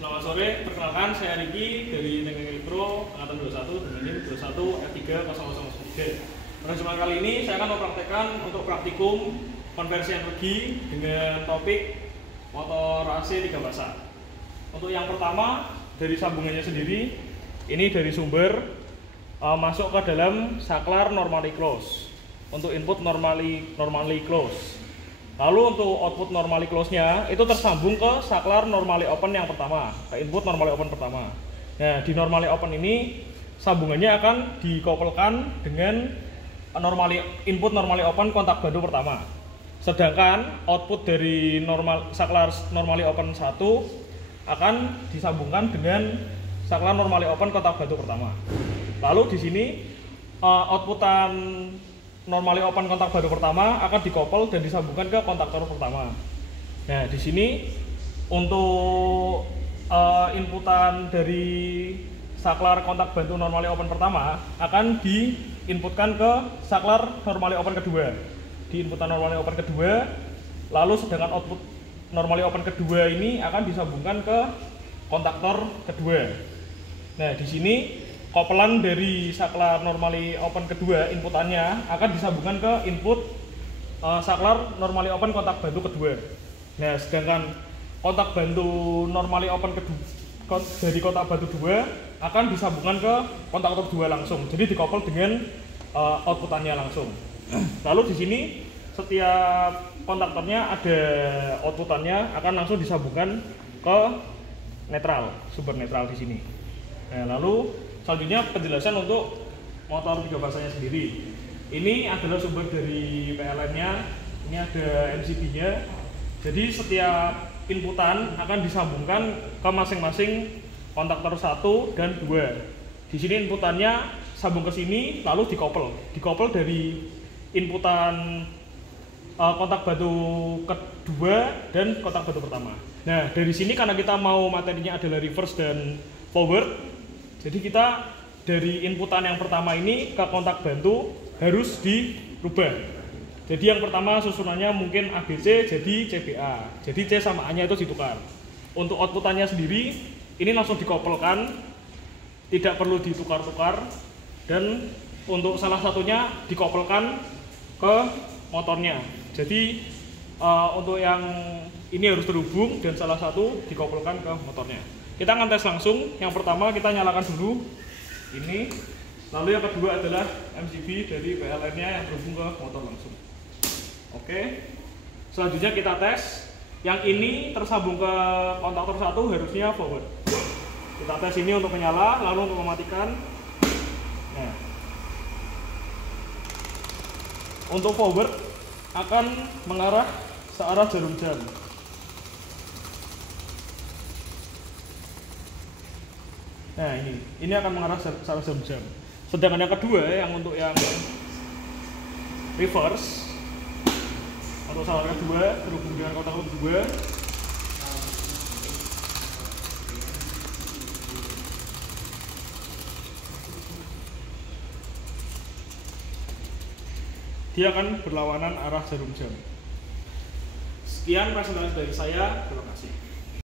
Selamat sore, perkenalkan saya Riki dari Teknik Elektro angkatan 21 dengan NIM 21 F30003. Pada kesempatan kali ini saya akan mempraktekkan untuk praktikum konversi energi dengan topik motor AC 3 fasa. Untuk yang pertama, dari sambungannya sendiri, ini dari sumber masuk ke dalam saklar normally close. Untuk input normally close. Lalu untuk output normally close-nya itu tersambung ke saklar normally open yang pertama, ke input normally open pertama. Nah, di normally open ini sambungannya akan dikoppelkan dengan input normally open kontak bantu pertama. Sedangkan output dari saklar normally open 1 akan disambungkan dengan saklar normally open kontak bantu pertama. Lalu di sini outputan normally open kontak baru pertama akan dikoppel dan disambungkan ke kontaktor pertama. Nah, di sini untuk inputan dari saklar kontak bantu normally open pertama akan diinputkan ke saklar normally open kedua. Di inputan normally open kedua, lalu sedangkan output normally open kedua ini akan disambungkan ke kontaktor kedua. Nah, di sini koppelan dari saklar normally open kedua inputannya akan disambungkan ke input saklar normally open kontak bantu kedua. Nah, sedangkan kontak bantu normally open kedua dari kontak bantu 2 akan disambungkan ke kontaktor 2 langsung. Jadi dikoppel dengan outputannya langsung. Lalu di sini setiap kontaktornya ada outputannya akan langsung disambungkan ke netral, sumber netral di sini. Nah, lalu selanjutnya penjelasan untuk motor 3 fasanya sendiri. Ini adalah sumber dari PLN-nya, ini ada MCB-nya. Jadi setiap inputan akan disambungkan ke masing-masing kontaktor 1 dan 2. Di sini inputannya sambung ke sini lalu dikoppel dari inputan kontak batu kedua dan kontak batu pertama. Nah, dari sini karena kita mau materinya adalah reverse dan forward, jadi kita dari inputan yang pertama ini ke kontak bantu harus dirubah. Jadi yang pertama susunannya mungkin ABC jadi CBA. Jadi C sama A-nya itu ditukar. Untuk outputannya sendiri ini langsung dikoppelkan, tidak perlu ditukar-tukar. Dan untuk salah satunya dikoppelkan ke motornya. Jadi untuk yang ini harus terhubung dan salah satu dikoppelkan ke motornya. Kita akan tes langsung. Yang pertama kita nyalakan dulu ini, lalu yang kedua adalah MCB dari PLN-nya yang terhubung ke motor langsung. Oke, selanjutnya kita tes. Yang ini tersambung ke kontaktor 1 harusnya forward. Kita tes ini untuk menyala, lalu untuk mematikan. Nah, untuk forward akan mengarah searah jarum jam. Nah, ini akan mengarah searah jarum jam. Sedangkan yang kedua, yang untuk yang reverse, untuk saklar kedua terhubung dengan kontaktor 2. Dia akan berlawanan arah jarum jam. Sekian presentasi dari saya, terima kasih.